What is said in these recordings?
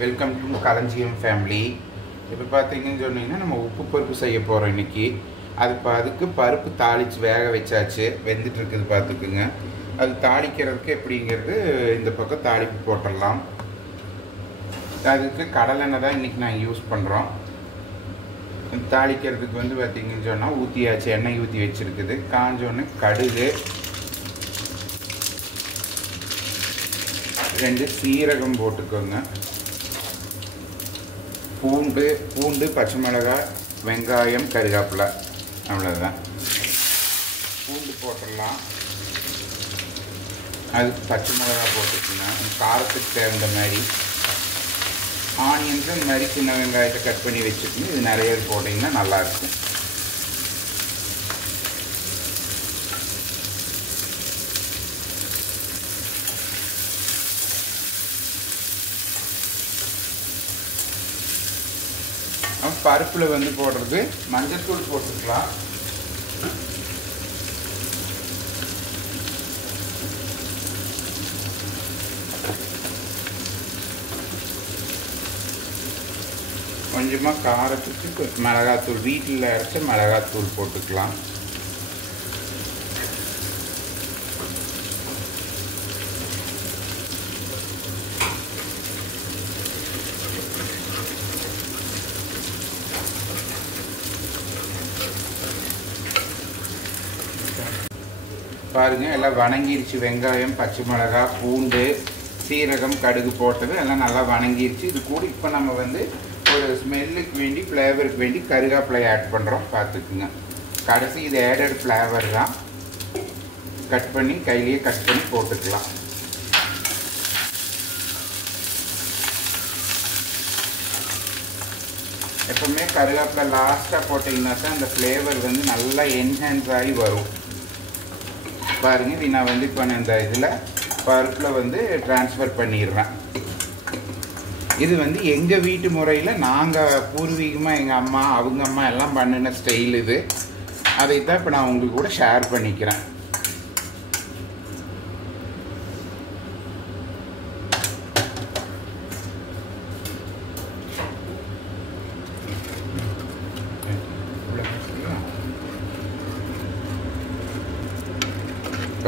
Welcome to களஞ்சியம் family. இப்போ பார்த்தீங்கன்னு சொன்னீங்கன்னா நம்ம உப்பு பருப்பு செய்ய போகிறோம் இன்றைக்கி. அதுக்கு பருப்பு தாளித்து வேக வச்சாச்சு, வெந்துட்டு இருக்குது பார்த்துக்குங்க. அது தாளிக்கிறதுக்கு எப்படிங்கிறது இந்த பக்கம் தாளிப்பு போட்டுடலாம். அதுக்கு கடலெண்ணெய் தான் இன்றைக்கி நாங்கள் யூஸ் பண்ணுறோம். தாளிக்கிறதுக்கு வந்து பார்த்திங்கன்னு சொன்னால் ஊற்றியாச்சு, எண்ணெய் ஊற்றி வச்சுருக்குது. காஞ்சோன்னு கடுகு, 2 சீரகம் போட்டுக்கோங்க, பூண்டு பச்சை மிளகாய், வெங்காயம், கருவேப்பிலை, அவ்வளோதான். பூண்டு போட்டுடலாம். அதுக்கு பச்சை மிளகாய் போட்டுக்கோங்க, காரத்துக்கு தகுந்த மாதிரி. ஆனியன்ஸும் இந்த மாதிரி சின்ன வெங்காயத்தை கட் பண்ணி வச்சுக்கணும். இது நிறைய போட்டிங்கன்னா நல்லாயிருக்கும். பருப்பில் வந்து போடுறது மஞ்சள்தூள் போட்டுக்கலாம். கொஞ்சமாக காரத்துக்கு மிளகாத்தூள், வீட்டில் அரைச்ச மிளகாத்தூள் போட்டுக்கலாம். பாருங்கள், எல்லாம் வணங்கிருச்சு. வெங்காயம், பச்சை மிளகாய், பூண்டு, சீரகம், கடுகு போட்டது எல்லாம் நல்லா வணங்கிருச்சு. இது கூட இப்போ நம்ம வந்து ஒரு ஸ்மெல்லுக்கு வேண்டி, ஃப்ளேவருக்கு வேண்டி கருவேப்பிலை ஆட் பண்ணுறோம். பார்த்துக்குங்க. கடைசி இது ஆடட் ஃப்ளேவர் தான். கட் பண்ணி கையிலேயே கட் பண்ணி போட்டுக்கலாம். எப்பவுமே கருவேப்பிலை லாஸ்ட்டாக போட்டிங்கன்னா தான் அந்த ஃப்ளேவர் வந்து நல்லா என்ஹான்ஸ் ஆகி வரும். பாருங்கள், இது நான் வந்து இப்போ இந்த இதில் பருப்பில் வந்து ட்ரான்ஸ்ஃபர் பண்ணிடுறேன். இது வந்து எங்கள் வீட்டு முறையில் நாங்கள் பூர்வீகமாக எங்கள் அம்மா, அவங்க அம்மா எல்லாம் பண்ணின ஸ்டைல் இது. அதைத்தான் இப்போ நான் உங்களுக்கு கூட ஷேர் பண்ணிக்கிறேன்.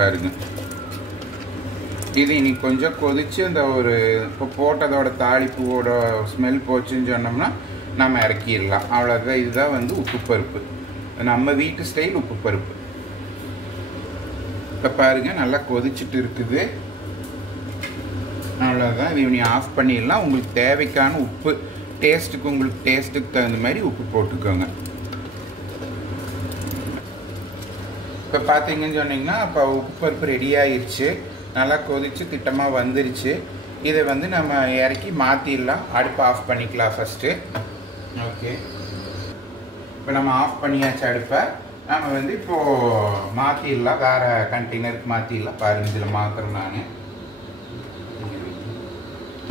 பாருங்க, இது இன்னைக்கு கொஞ்சம் கொதிச்சு அந்த ஒரு இப்போ போட்டதோட தாளிப்பூவோட ஸ்மெல் போச்சுன்னு சொன்னோம்னா நம்ம இறக்கிடலாம். அவ்வளோதான். இதுதான் வந்து உப்பு பருப்பு, நம்ம வீட்டு ஸ்டைல் உப்பு பருப்பு. இப்போ பாருங்க, நல்லா கொதிச்சுட்டு இருக்குது. அவ்வளோதான். இது நீ ஆஃப் பண்ணிடலாம். உங்களுக்கு தேவைக்கான உப்பு டேஸ்ட்டுக்கு, உங்களுக்கு டேஸ்ட்டுக்கு தகுந்த மாதிரி உப்பு போட்டுக்கோங்க. இப்போ பார்த்தீங்கன்னு சொன்னீங்கன்னா இப்போ உப்பு பருப்பு ரெடி ஆயிடுச்சு. நல்லா கொதிச்சு திட்டமாக வந்துருச்சு. இதை வந்து நம்ம இறக்கி மாற்றிடலாம். அடுப்பு ஆஃப் பண்ணிக்கலாம் ஃபஸ்ட்டு. ஓகே, இப்போ நம்ம ஆஃப் பண்ணியாச்சு அடுப்பை. நம்ம வந்து இப்போது மாற்றிடலாம், வேறு கண்டெய்னருக்கு மாற்றிடலாம். பாருங்கள், இதில் மாற்றுறோம். நான்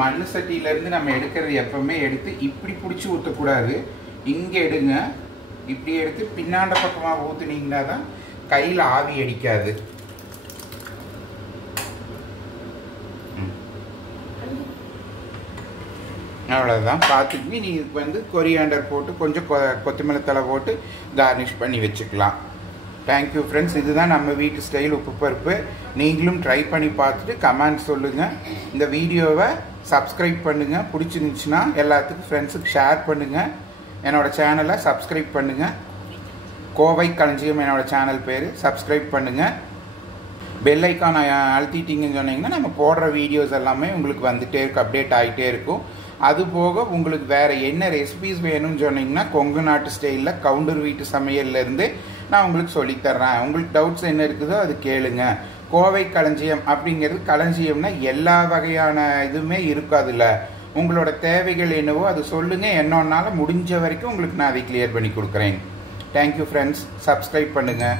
மண் சட்டியிலேருந்து நம்ம எடுக்கிறது எப்போவுமே எடுத்து இப்படி பிடிச்சி ஊற்றக்கூடாது. இங்கே எடுங்க. இப்படி எடுத்து பின்னாண்ட பக்கமாக ஊற்றுனீங்கன்னா தான் கையில் ஆவி அடிக்காது. அவ்வளோதான். பார்த்துட்டு நீ வந்து கொரியாண்டர் போட்டு கொஞ்சம் கொத்தமல்லி தழை போட்டு கார்னிஷ் பண்ணி வச்சுக்கலாம். Thank you friends. இதுதான் நம்ம வீட்டு ஸ்டைல் உப்பு பருப்பு. நீங்களும் ட்ரை பண்ணி பார்த்துட்டு கமெண்ட் சொல்லுங்கள். இந்த வீடியோவை சப்ஸ்கிரைப் பண்ணுங்கள். பிடிச்சிருந்துச்சுன்னா எல்லாத்துக்கும் ஃப்ரெண்ட்ஸுக்கு ஷேர் பண்ணுங்கள். என்னோடய சேனலை சப்ஸ்கிரைப் பண்ணுங்கள். கோவை களஞ்சியம் என்னோட சேனல் பேர். சப்ஸ்கிரைப் பண்ணுங்கள். பெல் ஐக்கான் அழுத்திட்டிங்கன்னு சொன்னீங்கன்னா நம்ம போடுற வீடியோஸ் எல்லாமே உங்களுக்கு வந்துகிட்டே இருக்கும், அப்டேட் ஆகிட்டே இருக்கும். அதுபோக உங்களுக்கு வேறு என்ன ரெசிபீஸ் வேணும்னு சொன்னீங்கன்னா கொங்கு நாட்டு ஸ்டைலில் கவுண்டர் வீட்டு சமையல்லேருந்து நான் உங்களுக்கு சொல்லித்தர்றேன். உங்களுக்கு டவுட்ஸ் என்ன இருக்குதோ அது கேளுங்க. கோவை களஞ்சியம் அப்படிங்கிறது, களஞ்சியம்னா எல்லா வகையான இதுவுமே இருக்கும். அதில் உங்களோட தேவைகள் என்னவோ அது சொல்லுங்கள். என்னன்னாலும் முடிஞ்ச வரைக்கும் உங்களுக்கு நான் அதை கிளியர் பண்ணி கொடுக்குறேன். Thank you friends. சப்ஸ்கிரைப் பண்ணுங்கள்.